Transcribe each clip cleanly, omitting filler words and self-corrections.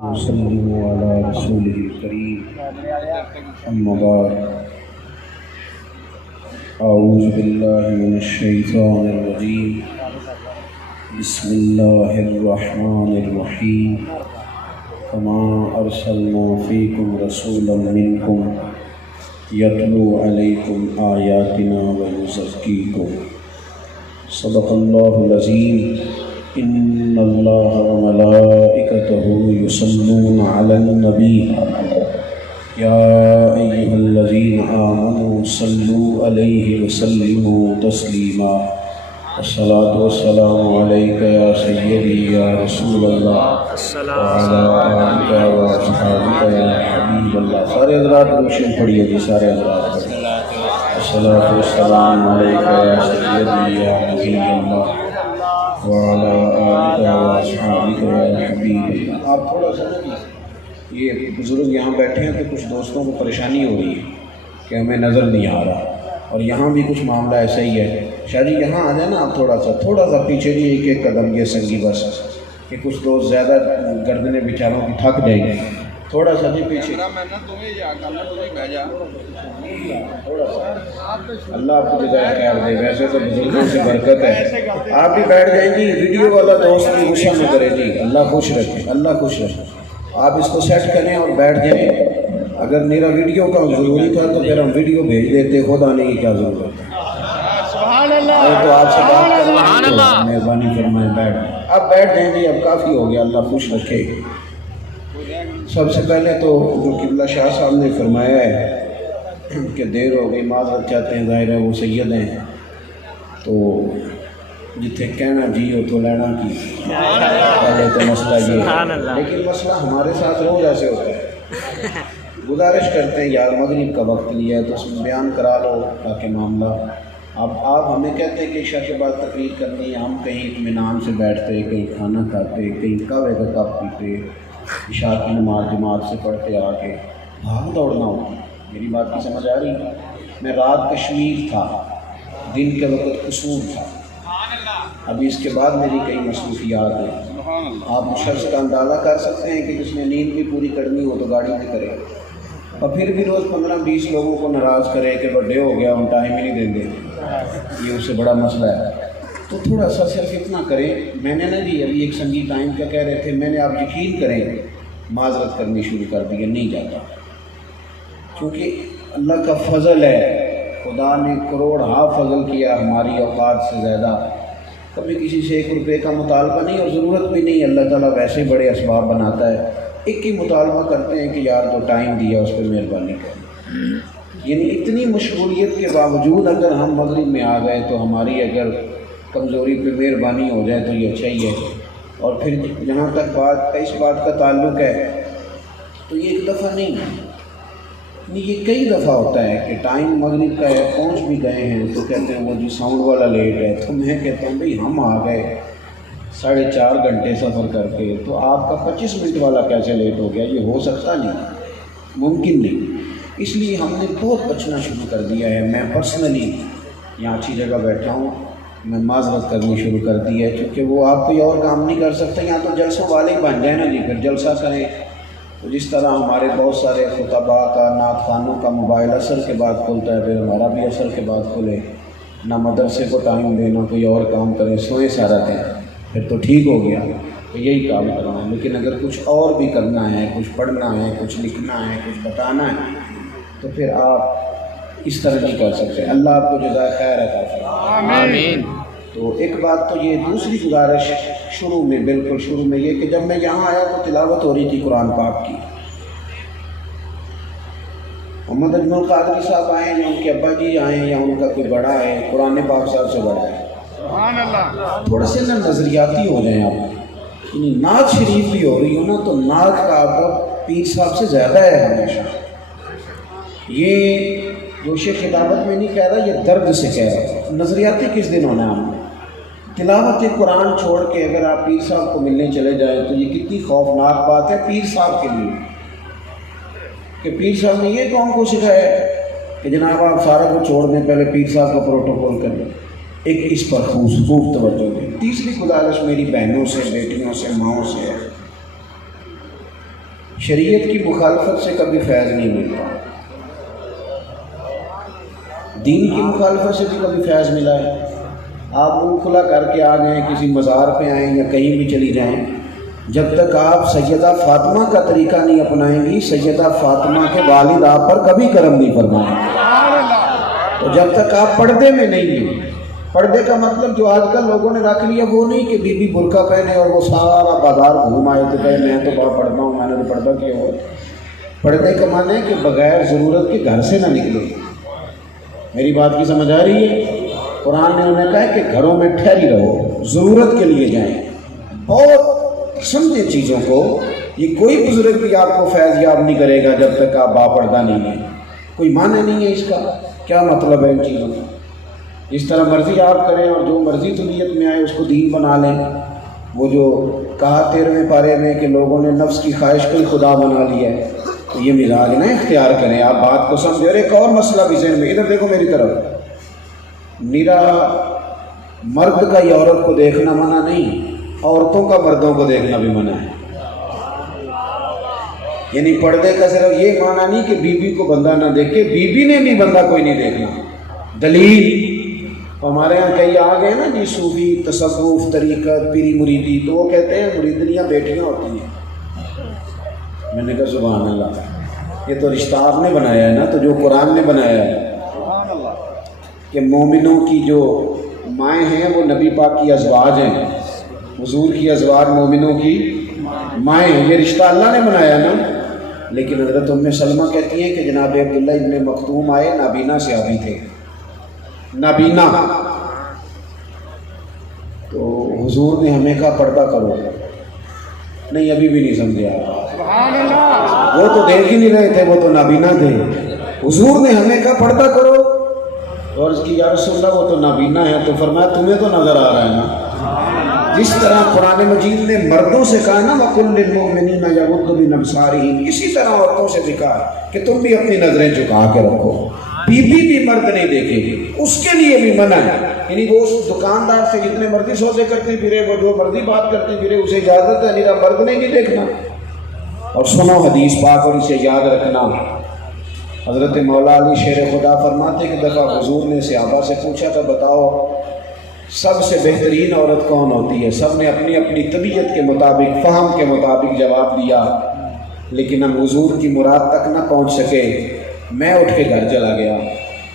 وسلموا على رسوله الكريم أما بعد أعوذ بالله من الشيطان الرجيم بسم الله الرحمن الرحيم كما أرسلنا فيكم رسولا منكم يتلو عليكم آياتنا ويزكيكم صدق الله العظيم إن الله وملائكته يصلون على النبي يا أيها الذين آمنوا صلوا عليه وسلموا تسليما الصلاة والسلام عليك يا سيدي يا رسول الله وعلى آلك وأصحابك يا حبيب الله. سارے حضرات روشن پڑھیے جی، سارے حضرات الصلاة والسلام عليك يا سيدي يا نبي الله وعلى آلك وأصحابك يا حبيب الله. آپ تھوڑا سا یہ بزرگ یہاں بیٹھے ہیں تو کچھ دوستوں کو پریشانی ہو رہی ہے کہ ہمیں نظر نہیں آ رہا، اور یہاں بھی کچھ معاملہ ایسا ہی ہے. شاہ جی یہاں آ جائیں نا آپ، تھوڑا سا پیچھے جی ایک ایک قدم یہ سنگی بس کہ کچھ دوست زیادہ گردنیں بیچاروں کی تھک جائیں گے. تھوڑا سا جی پیچھے، تھوڑا سا. اللہ آپ کو جزائے خیر دے. ویسے تو بزرگوں سے برکت ہے. آپ بھی بیٹھ جائیں جی، ویڈیو والا دوست بھی غصہ نہ کرے جی. اللہ خوش رکھے، اللہ خوش رکھے. آپ اس کو سیٹ کریں اور بیٹھ جائیں. اگر میرا ویڈیو کا ضروری تھا تو پھر ہم ویڈیو بھیج دیتے، خود آنے کی کیا ضرورت ہے. تو آپ سے بات کریں، مہربانی فرمائیں بیٹھ. اب بیٹھ جائیں جی، اب کافی ہو گیا. اللہ خوش رکھے. سب سے پہلے تو جو قبلہ شاہ صاحب نے فرمایا ہے کہ دیر ہو گئی، معذرت چاہتے ہیں. ظاہر ہے وہ سید ہیں، تو جتنے کہنا جی ہو تو لینا کی پہلے تو مسئلہ یہ ہے. لیکن مسئلہ ہمارے ساتھ روز ایسے ہوتا ہے. گزارش کرتے ہیں یار مغرب کا وقت لیا ہے تو اس میں بیان کرا لو تاکہ معاملہ. اب آپ ہمیں کہتے ہیں کہ عشاء کے بعد تقریر کرنی ہے، ہم کہیں اطمینان سے بیٹھتے، کہیں کھانا کھاتے، کہیں قہوے کا کپ پیتے، عشاء کی نماز جماعت سے پڑھتے آ کے بھاگ دوڑنا ہوتا ہے. میری بات کی سمجھ آ رہی ہے؟ میں رات کشمیر تھا، دن کے وقت قصور تھا. ابھی اس کے بعد میری کئی مصروفیات ہیں. آپ اس شخص کا اندازہ کر سکتے ہیں کہ جس نے نیند بھی پوری کرنی ہو تو گاڑی بھی کرے، اور پھر بھی روز 15-20 لوگوں کو ناراض کرے کہ بڑے ہو گیا ہم ٹائم ہی نہیں دیں گے. یہ اس سے بڑا مسئلہ ہے. تو تھوڑا سا صرف اتنا کریں. میں نے نا جی ابھی ایک سنگی ٹائم کا کہہ رہے تھے، میں نے آپ یقین کریں معذرت کرنی شروع کر دی. نہیں جاتا کیونکہ اللہ کا فضل ہے. خدا نے کروڑ فضل کیا ہماری اوقات سے زیادہ. کبھی کسی سے 1 روپے کا مطالبہ نہیں، اور ضرورت بھی نہیں. اللہ تعالیٰ ویسے بڑے اسباب بناتا ہے. ایک ہی مطالبہ کرتے ہیں کہ یار جو ٹائم دیا اس پہ مہربانی کریں. یعنی اتنی مشغولیت کے باوجود اگر ہم مغرب میں آ گئے تو ہماری اگر کمزوری پہ مہربانی ہو جائے تو یہ اچھا ہی ہے. اور پھر جہاں تک اس بات کا تعلق ہے تو یہ ایک دفعہ نہیں، یہ کئی دفعہ ہوتا ہے کہ ٹائم مغرب کا ہے، پہنچ بھی گئے ہیں تو کہتے ہیں وہ جی ساؤنڈ والا لیٹ ہے. تو میں کہتا ہوں بھئی ہم آ گئے 4.5 گھنٹے سفر کر کے، تو آپ کا 25 منٹ والا کیسے لیٹ ہو گیا؟ یہ ہو سکتا نہیں، ممکن نہیں. اس لیے ہم نے بہت بچنا شروع کر دیا ہے. میں پرسنلی یہاں اچھی جگہ بیٹھا ہوں، میں معذرت کرنی شروع کر دی ہے کیونکہ وہ آپ کوئی اور کام نہیں کر سکتے. یہاں تو جلسوں والے ہی بن جائیں نا جی، پھر جلسہ کریں. تو جس طرح ہمارے بہت سارے خطبہ کا، نعت خوانوں کا موبائل عصر کے بعد کھلتا ہے، پھر ہمارا بھی عصر کے بعد کھلے. نہ مدرسے کو ٹائم دینا، کوئی اور کام کریں، سوئے سارا دیں، پھر تو ٹھیک ہو گیا. تو یہی کام کرنا ہے. لیکن اگر کچھ اور بھی کرنا ہے، کچھ پڑھنا ہے، کچھ لکھنا ہے، کچھ بتانا ہے، تو پھر آپ اس طرح نہیں کر سکتے. اللہ آپ کو جزائے خیر عطا فرمائے. آمین. تو ایک بات تو یہ. دوسری گزارش شروع میں، بالکل شروع میں یہ کہ جب میں یہاں آیا تو تلاوت ہو رہی تھی قرآن پاک کی. محمد اجمل قادری صاحب آئے ہیں یا ان کے ابا جی آئے ہیں یا ان کا کوئی بڑا ہے، قرآن پاک صاحب سے بڑا ہے. تھوڑے سے نا نظریاتی ہو جائیں آپ. یعنی نعت شریف بھی ہو رہی ہو نا تو نعت کا آپ پیر صاحب سے زیادہ ہے ہمیشہ. یہ جوش خطابت میں نہیں کہہ رہا، یہ درد سے کہہ رہا. نظریاتی کس دن ہونا ہے ہم نے؟ تلاوت قرآن چھوڑ کے اگر آپ پیر صاحب کو ملنے چلے جائیں تو یہ کتنی خوفناک بات ہے پیر صاحب کے لیے کہ پیر صاحب نے یہ قوم کو سکھایا کہ جناب آپ سارا کو چھوڑ دیں، پہلے پیر صاحب کا پروٹوکول کر لیں. ایک اس پر خوب توجہ دیں. تیسری گزارش میری بہنوں سے، بیٹیوں سے، ماؤں سے ہے شریعت کی مخالفت سے کبھی فیض نہیں ملتا، دین کی مخالفت سے بھی کبھی فیض ملا ہے؟ آپ منہ کھلا کر کے آ جائیں، کسی مزار پہ آئیں یا کہیں بھی چلی جائیں، جب تک آپ سیدہ فاطمہ کا طریقہ نہیں اپنائیں گی، سیدہ فاطمہ کے والد آپ پر کبھی کرم نہیں فرمائیں گے۔ تو جب تک آپ پردے میں نہیں ہیں، پردے کا مطلب جو آج کل لوگوں نے رکھ لیا وہ نہیں کہ بی بی برقع پہنے اور وہ سارا بازار گھوم آئے تو کہے میں تو بہت پڑھتا ہوں، میں نے تو پردہ کیا ہوا۔ پردے کا معنی ہے کہ بغیر ضرورت کے گھر سے نہ نکلے۔ میری بات کی سمجھ آ رہی ہے؟ قرآن نے انہیں کہا کہ گھروں میں ٹھہری رہو، ضرورت کے لیے جائیں۔ بہت سمجھے چیزوں کو، یہ کوئی بزرگ بھی آپ کو فیض یاب نہیں کرے گا جب تک آپ باپردہ نہیں ہیں۔ کوئی معنی نہیں ہے اس کا، کیا مطلب ہے ان چیزوں کا؟ جس طرح مرضی آپ کریں اور جو مرضی طبیعت میں آئے اس کو دین بنا لیں۔ وہ جو کہا 13ویں پارے میں کہ لوگوں نے نفس کی خواہش کو ہی خدا بنا لیا ہے، تو یہ مزاج نہ اختیار کریں، آپ بات کو سمجھیں۔ اور ایک اور مسئلہ بھی ذہن میں، ادھر دیکھو میری طرف، میرا مرد کا یہ عورت کو دیکھنا منع نہیں، عورتوں کا مردوں کو دیکھنا بھی منع ہے۔ یعنی پردے کا صرف یہ معنی نہیں کہ بیوی کو بندہ نہ دیکھے، بیوی نے بھی بندہ کوئی نہیں دیکھنا۔ دلیل ہمارے ہاں کئی آ گئے نا جی، صوفی، تصوف، طریقت، پیری مریدی، تو وہ کہتے ہیں مریدنیاں بیٹیاں ہوتی ہیں۔ میں نے کہا سبحان اللہ، یہ تو رشتہ آپ نے بنایا ہے نا، تو جو قرآن نے بنایا ہے کہ مومنوں کی جو مائیں ہیں وہ نبی پاک کی ازواج ہیں، حضور کی ازواج مومنوں کی مائیں ہیں، یہ رشتہ اللہ نے بنایا نا۔ لیکن حضرت ام سلمہ کہتی ہیں کہ جناب عبداللہ ابن مکتوم آئے، نابینا صحابی تھے، نابینا، تو حضور نے ہمیں کہا پردہ کرو۔ نہیں ابھی بھی نہیں سمجھے آپ، وہ تو دیکھ ہی نہیں رہے تھے، وہ تو نابینا تھے۔ حضور نے ہمیں کہا پردہ کرو، اور اس کی یا رسول اللہ وہ تو نابینا ہے، تو فرمایا تمہیں تو نظر آ رہا ہے نا۔ جس طرح قرآن مجید نے مردوں سے کہا نا وَقُلْ لِلْمُؤْمِنِينَ يَغُضُّوا مِنْ أَبْصَارِهِمْ، اسی طرح عورتوں سے بھی کہا کہ تم بھی اپنی نظریں جھکا کے رکھو۔ بیوی بھی مرد نہیں دیکھے گی، اس کے لیے بھی منع ہے۔ یعنی وہ اس دکاندار سے جتنے مرضی سودے کرتی پھرے، وہ جو مرضی بات کرتی پھرے، اسے اجازت ہے، میرا مرد نے نہیں دیکھنا۔ اور سنو حدیث پاک اور اسے یاد رکھنا۔ حضرت مولا علی شیر خدا فرماتے کہ دفعہ حضور نے صحابہ سے پوچھا تھا بتاؤ سب سے بہترین عورت کون ہوتی ہے؟ سب نے اپنی اپنی طبیعت کے مطابق، فہم کے مطابق جواب دیا، لیکن ہم حضور کی مراد تک نہ پہنچ سکے۔ میں اٹھ کے گھر چلا گیا،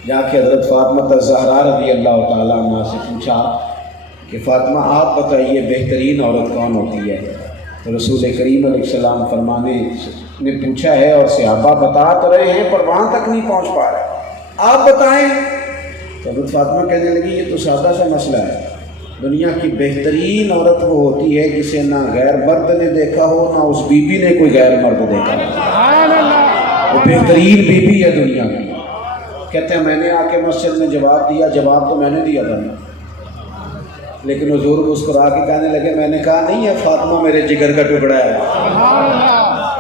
جا کے حضرت فاطمہ الزہرا رضی اللہ تعالیٰ عنہ سے پوچھا کہ فاطمہ آپ بتائیے بہترین عورت کون ہوتی ہے؟ تو رسول کریم علیہ السلام فرمانے نے پوچھا ہے اور صحابہ بتا تو رہے ہیں پر وہاں تک نہیں پہنچ پا رہے، آپ بتائیں۔ تو حضرت فاطمہ کہنے لگی یہ تو سادہ سا مسئلہ ہے، دنیا کی بہترین عورت وہ ہوتی ہے جسے نہ غیر مرد نے دیکھا ہو، نہ اس بی بی نے کوئی غیر مرد دیکھا ہو، وہ بہترین بی بی ہے دنیا کی۔ کہتے ہیں میں نے آ کے مسجد میں جواب دیا، جواب تو میں نے دیا تھا، لیکن حضور مسکرا کے کہنے لگے میں نے کہا نہیں ہے فاطمہ میرے جگر کا ٹکڑا ہے۔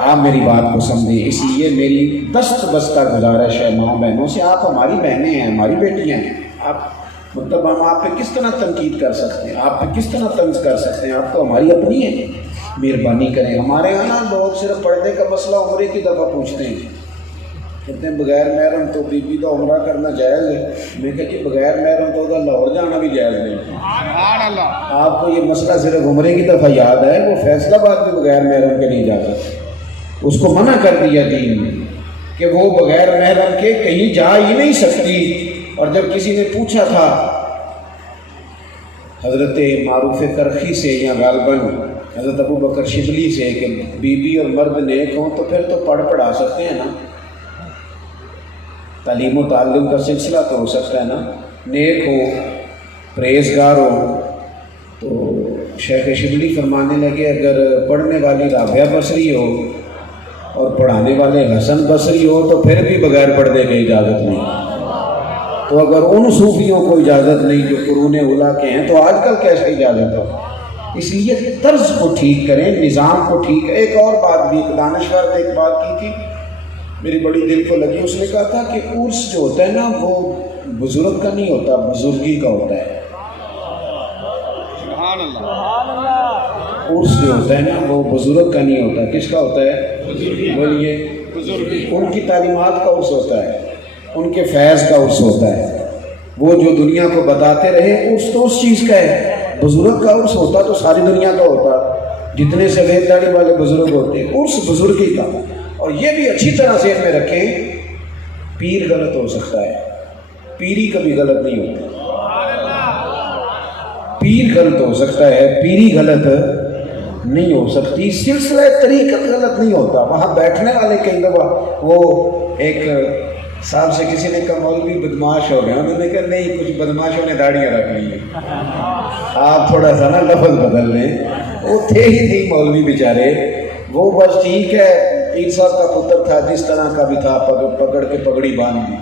آپ میری بات کو سمجھیں، اس لیے میری دست بستہ گزارش ہے ماں بہنوں سے، آپ ہماری بہنیں ہیں، ہماری بیٹیاں ہیں، آپ مطلب ہم آپ پہ کس طرح تنقید کر سکتے ہیں، آپ پہ کس طرح طنز کر سکتے ہیں، آپ تو ہماری اپنی ہیں، مہربانی کریں۔ ہمارے یہاں نا لوگ صرف پردے کا مسئلہ عمرے کی دفعہ پوچھتے ہیں، کہتے ہیں بغیر محرم تو بی بی کا عمرہ کرنا جائز ہے۔ میں کہا کہ بغیر محرم تو ادھر لاہور جانا بھی جائز نہیں۔ آپ کو یہ مسئلہ صرف عمرے کی دفعہ یاد ہے، وہ فیصلہ باد بھی بغیر محرم کے نہیں جا سکتے، اس کو منع کر دیا دین نے کہ وہ بغیر محرم کے کہیں جا ہی نہیں سکتی۔ اور جب کسی نے پوچھا تھا حضرت معروف کرخی سے یا غالباً حضرت ابو بکر شبلی سے کہ بی بی اور مرد نیک ہوں تو پھر تو پڑھا سکتے ہیں نا، تعلیم و تعلم کا سلسلہ تو ہو سکتا ہے نا، نیک ہو، پرہیزگار ہو۔ تو شیخ شبلی فرمانے لگے اگر پڑھنے والی رابعہ بصری ہو اور پڑھانے والے حسن بصری ہو تو پھر بھی بغیر پردے کی اجازت نہیں۔ تو اگر ان صوفیوں کو اجازت نہیں جو قرون اولیٰ کے ہیں تو آج کل کیسے اجازت ہو؟ اس لیے طرز کو ٹھیک کریں، نظام کو ٹھیک۔ ایک اور بات بھی، ایک دانشور نے ایک بات کی تھی میری بڑی دل کو لگی، اس نے کہا تھا کہ عرس جو ہوتا ہے نا وہ بزرگ کا نہیں ہوتا، بزرگی کا ہوتا ہے۔ عرس جو ہوتا ہے نا وہ بزرگ کا نہیں ہوتا، کس کا ہوتا ہے؟ بولیے، ان کی تعلیمات کا عرص ہوتا ہے، ان کے فیض کا عرص ہوتا ہے، وہ جو دنیا کو بتاتے رہے عرص تو اس چیز کا ہے۔ بزرگ کا عرص ہوتا تو ساری دنیا کا ہوتا، جتنے سفید داڑھی والے بزرگ ہوتے عرص بزرگ ہی کا۔ اور یہ بھی اچھی طرح ذہن میں رکھیں، پیر غلط ہو سکتا ہے، پیری کبھی غلط نہیں ہوتی۔ پیر غلط ہو سکتا ہے، پیری غلط نہیں ہو سکتی، سلسلہ طریقت غلط نہیں ہوتا۔ وہاں بیٹھنے والے کئی دفعہ وہ ایک صاحب سے کسی نے کہا مولوی بدماش ہو گئے، انہوں نے کہا نہیں، کچھ بدماشوں نے داڑیاں رکھ لی ہیں، آپ تھوڑا سا نا لفظ بدل لیں۔ وہ تھے ہی نہیں مولوی بیچارے، وہ بس ٹھیک ہے پیر صاحب کا پتر تھا، جس طرح کا بھی تھا، پکڑ کے پگڑی باندھ دی۔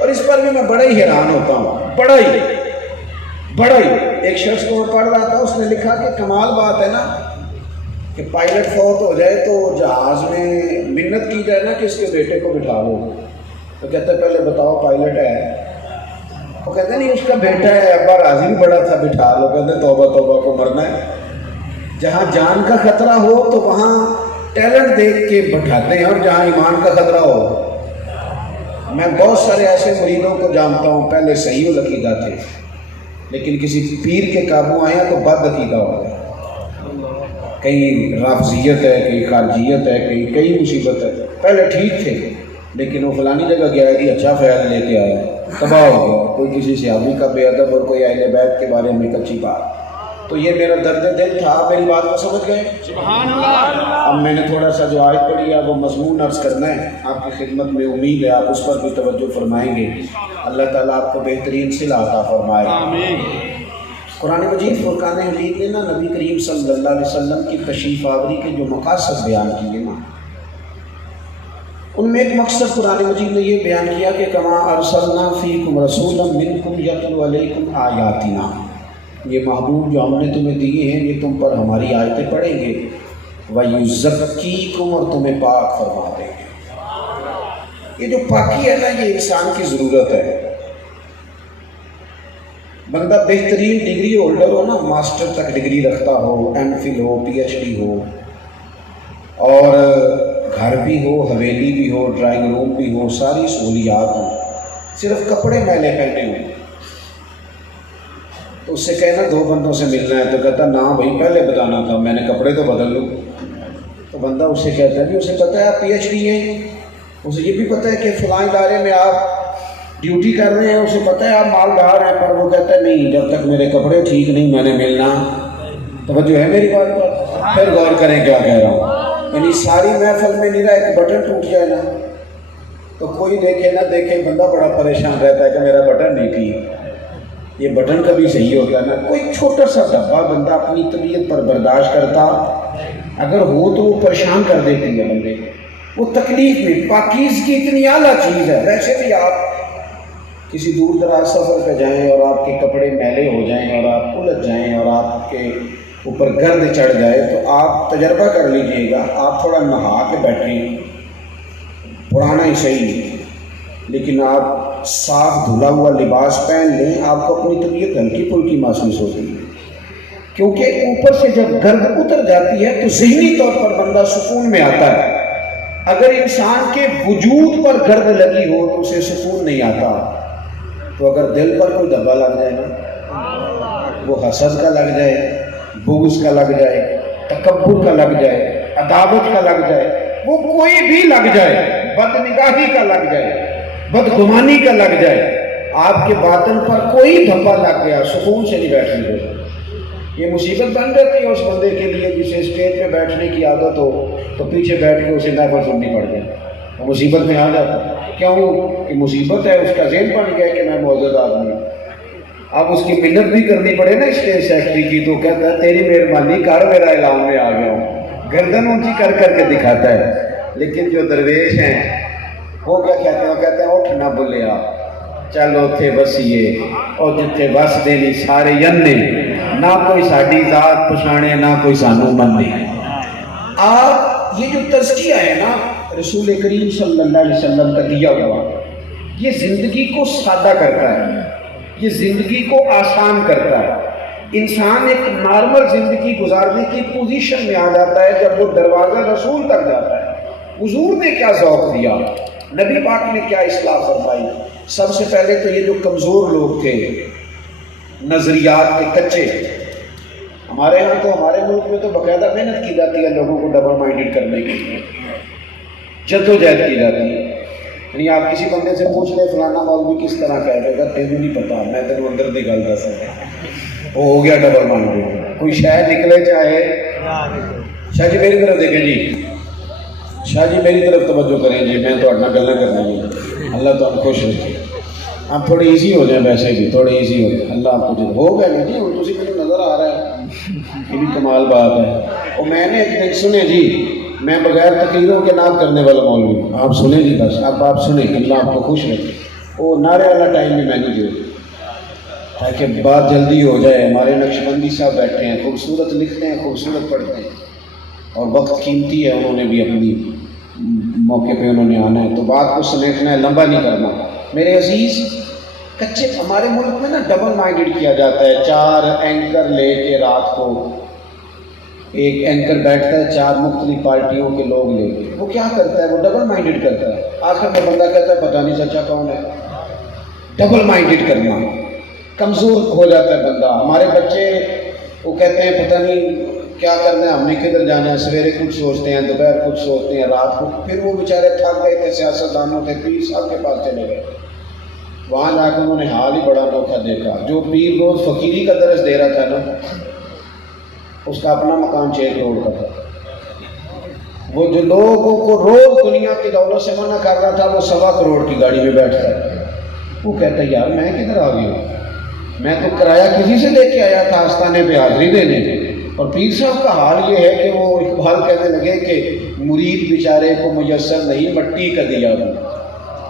اور اس پر بھی میں بڑا ہی حیران ہوتا ہوں، بڑا ہی۔ ایک شخص کو میں پڑھ رہا تھا، اس نے لکھا کہ کمال بات ہے نا کہ پائلٹ فوت ہو جائے تو جہاز میں منت کی جائے نا کہ اس کے بیٹے کو بٹھا لو، تو کہتا ہے پہلے بتاؤ پائلٹ ہے؟ وہ کہتے ہیں نہیں اس کا بیٹا ہے، ابا راضی بھی بڑا تھا، بٹھا لو۔ کہتے ہیں توبہ توبہ کو مرنا ہے، جہاں جان کا خطرہ ہو تو وہاں ٹیلنٹ دیکھ کے بٹھاتے ہیں، اور جہاں ایمان کا خطرہ ہو۔ میں بہت سارے ایسے مریدوں کو جانتا ہوں، پہلے صحیح العقیدہ تھے، لیکن کسی پیر کے قابو آئے تو بد عقیدہ ہو گئے، کہیں رافضیت ہے، کہیں خارجیت ہے، کہیں کئی مصیبت ہے۔ پہلے ٹھیک تھے لیکن وہ فلانی جگہ گیا کہ اچھا فیض لے کے آیا، تباہ ہو گیا۔ کوئی کسی صحابی کا بے ادب اور کوئی اہل بیت کے بارے میں کچی بات۔ تو یہ میرا درد دل تھا، آپ میری بات کو سمجھ گئے؟ سبحان اللہ۔ اب میں نے تھوڑا سا جو آیت پڑھی ہے وہ مضمون عرض کرنا ہے آپ کی خدمت میں، امید ہے آپ اس پر بھی توجہ فرمائیں گے، اللہ تعالیٰ آپ کو بہترین صلہ عطا فرمائے۔ آمین۔ قرآن مجید فرقان حمید نے نا نبی کریم صلی اللہ علیہ وسلم کی تشریف آوری کے جو مقاصد بیان کیے نا، ان میں ایک مقصد قرآن مجید نے یہ بیان کیا کہ کما ارسلنا فیکم رسولا منکم یتلو علیکم آیاتنا، یہ محبوب جو ہم نے تمہیں دیے ہیں یہ تم پر ہماری آیتیں پڑھیں گے، وَيُزَكِّيكُمْ، اور تمہیں پاک فرما دیں گے۔ یہ جو پاکی ہے نا یہ انسان کی ضرورت ہے۔ بندہ بہترین ڈگری ہولڈر ہو نا، ماسٹر تک ڈگری رکھتا ہو، ایم فل ہو، پی ایچ ڈی ہو، اور گھر بھی ہو، حویلی بھی ہو، ڈرائنگ روم بھی ہو، ساری سہولیات ہوں، صرف کپڑے میلے پہنے ہوئے، تو اس سے کہنا دو بندوں سے ملنا ہے تو کہتا نہ بھائی پہلے بتانا تھا، میں نے کپڑے تو بدل لوں۔ تو بندہ اس سے کہتا ہے بھی اسے پتہ ہے آپ پی ایچ ڈی ہیں، اسے یہ بھی پتہ ہے کہ فلاں ادارے میں آپ ڈیوٹی کر رہے ہیں، اسے پتہ ہے آپ مالدار ہیں، پر وہ کہتا ہے نہیں جب تک میرے کپڑے ٹھیک نہیں میں نے ملنا۔ توجہ ہے میری بات پر؟ پھر غور کریں کیا کہہ رہا ہوں، یعنی ساری محفل میں نہیں رہا ایک بٹن ٹوٹ جائے نا تو کوئی دیکھے نہ دیکھے بندہ بڑا پریشان رہتا ہے کہ میرا بٹن نہیں ٹھیک، یہ بٹن کبھی صحیح ہوتا ہے نا۔ کوئی چھوٹا سا ڈبہ بندہ اپنی طبیعت پر برداشت کرتا اگر ہو تو وہ پریشان کر دیتی ہے بندے کو، وہ تکلیف میں۔ پاکیزگی اتنی اعلیٰ چیز ہے، ویسے بھی آپ کسی دور دراز سفر پہ جائیں اور آپ کے کپڑے میلے ہو جائیں اور آپ الجھ جائیں اور آپ کے اوپر گرد چڑھ جائے تو آپ تجربہ کر لیجئے گا، آپ تھوڑا نہا کے بیٹھیں، پرانا ہی صحیح لیکن آپ صاف دھلا ہوا لباس پہن لیں، آپ کو اپنی طبیعت ہلکی پھلکی محسوس ہوتی ہے، کیونکہ اوپر سے جب گرد اتر جاتی ہے تو ذہنی طور پر بندہ سکون میں آتا ہے۔ اگر انسان کے وجود پر گرد لگی ہو تو اسے سکون نہیں آتا۔ تو اگر دل پر کوئی دھبا لگ جائے نا، وہ حسد کا لگ جائے، بغض کا لگ جائے، تکبر کا لگ جائے، عداوت کا لگ جائے، وہ کوئی بھی لگ جائے، بد نگاہی کا لگ جائے، بدگمانی کا لگ جائے، آپ کے باطن پر کوئی دھبا لگ گیا، سکون سے نہیں بیٹھنے دے۔ یہ مصیبت بن جاتی ہے اس بندے کے لیے جسے اسٹیج پہ بیٹھنے کی عادت ہو تو پیچھے بیٹھ کے اسے محفل سننی پڑ جائے، وہ مصیبت میں آ جاتا ہے۔ کیوں کہ مصیبت ہے، اس کا ذہن بن گیا کہ میں معزز آدمی ہوں۔ اب اس کی منت بھی کرنی پڑے نا اسٹیج سیکرٹری کی تو کہتا ہے تیری مہربانی کر، میرا اعلان میں آ گیا ہوں، گردن اونچی کر کر کے دکھاتا ہے۔ لیکن جو درویش ہیں وہ کیا کہتے ہیں؟ وہ کہتے ہیں اٹھ نہ بلیا چل اوتھے وسیے اور جتھے وس دینی سارے ینے، نہ کوئی ساڈی ذات پچھانے نہ کوئی سانو منے۔ آپ یہ جو تزکیہ ہے نا رسول کریم صلی اللہ علیہ وسلم کا دیا ہوا، یہ زندگی کو سادہ کرتا ہے، یہ زندگی کو آسان کرتا ہے۔ انسان ایک نارمل زندگی گزارنے کی پوزیشن میں آ جاتا ہے جب وہ دروازہ رسول تک جاتا ہے۔ حضور نے کیا ذوق دیا، نبی پاک نے کیا اصلاح فرمائی۔ سب سے پہلے تو یہ جو کمزور لوگ تھے، نظریات کے کچے، ہمارے یہاں تو ہمارے ملک میں تو باقاعدہ محنت کی جاتی ہے لوگوں کو ڈبل مائنڈڈ کرنے کے لیے، جدوجہد کی جاتی ہے۔ یعنی آپ کسی بندے سے پوچھ لیں فلانا مولوی کس طرح کہے گا، تینوں نہیں پتا، میں تینوں اندر دی گل دس وہ ہو گیا ڈبل مائنڈڈ۔ کوئی شاید نکلے چاہے، شاہ جی میری طرف دیکھیں جی، شاہ جی میری طرف توجہ کریں جی، میں تو اپنا گلیں کرنا جی، اللہ تو آپ خوش رکھے۔ آپ تھوڑے ایزی ہو جائیں، ویسے بھی تھوڑے ایزی ہو جائیں، اللہ آپ کو جو ہو گیا جی، ہوں تسی مجھے نظر آ رہا ہے، یہ بھی کمال بات ہے۔ اور میں نے ایک سنے جی، میں بغیر تقریروں کے نام کرنے والا مولوی، آپ سنیں جی بس، اب آپ سنیں، اللہ آپ کو خوش رکھے۔ وہ نعرے والا ٹائم بھی میں نے دیا تاکہ بات جلدی ہو جائے۔ ہمارے نقشبندی صاحب بیٹھے ہیں، خوبصورت لکھتے ہیں، خوبصورت پڑھتے ہیں، اور وقت قیمتی ہے، انہوں نے بھی اپنی موقع پہ انہوں نے آنا ہے، تو بات کو سمیٹنا ہے، لمبا نہیں کرنا۔ میرے عزیز، کچے ہمارے ملک میں نا ڈبل مائنڈڈ کیا جاتا ہے، 4 اینکر لے کے رات کو ایک اینکر بیٹھتا ہے 4 مختلف پارٹیوں کے لوگ لے کے، وہ کیا کرتا ہے، وہ ڈبل مائنڈڈ کرتا ہے۔ آخر میں بندہ کہتا ہے پتہ نہیں سچا کون ہے۔ ڈبل مائنڈڈ کرنا، کمزور ہو جاتا ہے بندہ۔ ہمارے بچے وہ کہتے ہیں پتہ نہیں کیا کرنا ہے، ہم نے کدھر جانا ہے، سویرے کچھ سوچتے ہیں، دوپہر کچھ سوچتے ہیں، رات کو پھر وہ بیچارے تھک گئے تھے، سیاستدانوں تھے، پیر صاحب کے پاس چلے گئے، وہاں جا کے انہوں نے حال ہی بڑا انوکھا دیکھا۔ جو پیر روز فقیری کا درس دے رہا تھا نا، اس کا اپنا مکان 6 کروڑ کا تھا۔ وہ جو لوگوں کو روز دنیا کی دولت سے منع کر رہا تھا، وہ 1.25 کروڑ کی گاڑی میں بیٹھتا ہے۔ وہ کہتا ہے یار میں کدھر آ گیا، میں تو کرایہ کسی سے دے کے آیا تھا آستانے پہ حاضری دینے۔ اور پیر صاحب کا حال یہ ہے کہ وہ اقبال کہنے لگے کہ مرید بیچارے کو میسر نہیں مٹی کا دیا ہوں،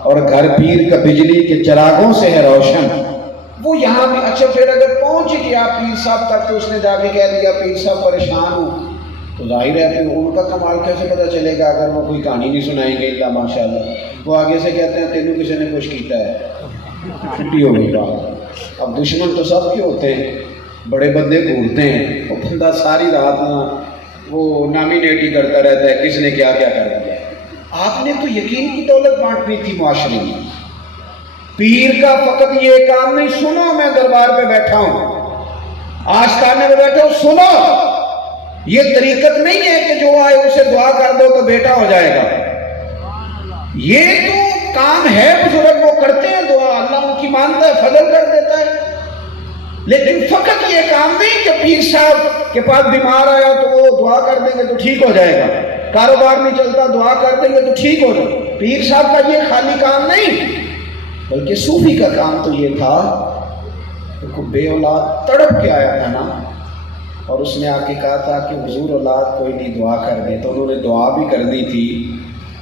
اور گھر پیر کا بجلی کے چراغوں سے ہے روشن۔ وہ یہاں بھی اچھا، پھر اگر پہنچ گیا پیر صاحب تک تو اس نے جا کے کہہ دیا پیر صاحب پریشان ہوں، تو ظاہر ہے کہ ان کا کمال کیسے پتہ چلے گا اگر وہ کوئی کہانی نہیں سنائیں گے اللہ ماشاء اللہ۔ وہ آگے سے کہتے ہیں تینوں کسی نے کچھ کیتا ہے، چھٹی ہو گئی بات۔ اب دشمن تو سب کے ہوتے ہیں، بڑے بندے گھومتے ہیں، وہ بندہ ساری رات وہ نامینیٹ ہی کرتا رہتا ہے کس نے کیا کیا کر دیا۔ آپ نے تو یقین کی دولت بانٹنی تھی معاشرے میں۔ پیر کا فقط یہ کام نہیں، سنو میں دربار پہ بیٹھا ہوں، آستانے میں بیٹھا ہوں، سنو، یہ طریقت نہیں ہے کہ جو آئے اسے دعا کر دو تو بیٹا ہو جائے گا۔ یہ تو کام ہے، بزرگ وہ کرتے ہیں دعا، اللہ ان کی مانتا ہے، فضل کر دیتا ہے، لیکن فقط یہ کام نہیں کہ پیر صاحب کے پاس بیمار آیا تو وہ دعا کر دیں گے تو ٹھیک ہو جائے گا، کاروبار نہیں چلتا دعا کر دیں گے تو ٹھیک ہو جائے گا۔ پیر صاحب کا یہ خالی کام نہیں، بلکہ صوفی کا کام تو یہ تھا کہ بے اولاد تڑپ کے آیا تھا نا، اور اس نے آ کے کہا تھا کہ حضور اولاد کوئی نہیں دعا کر دے، تو انہوں نے دعا بھی کرنی تھی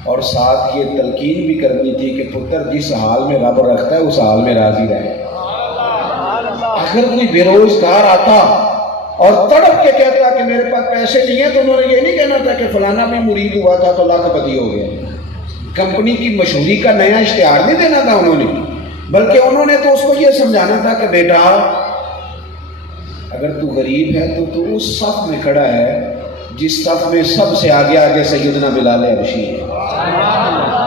اور ساتھ یہ تلقین بھی کرنی تھی کہ پتر جس حال میں رب رکھتا ہے اس حال میں راضی رہے۔ اگر کوئی بے روزگار آتا اور تڑپ کے کہتا کہ میرے پاس پیسے نہیں ہیں، تو انہوں نے یہ نہیں کہنا تھا کہ فلانا بھی مرید ہوا تھا تو لاکھ پتی ہو گیا، کمپنی کی مشہوری کا نیا اشتہار نہیں دینا تھا انہوں نے، بلکہ انہوں نے تو اس کو یہ سمجھانا تھا کہ بیٹا اگر تو غریب ہے تو اس صف میں کھڑا ہے جس صف میں سب سے آگے آگے سیدنا بلال حبشی ہے،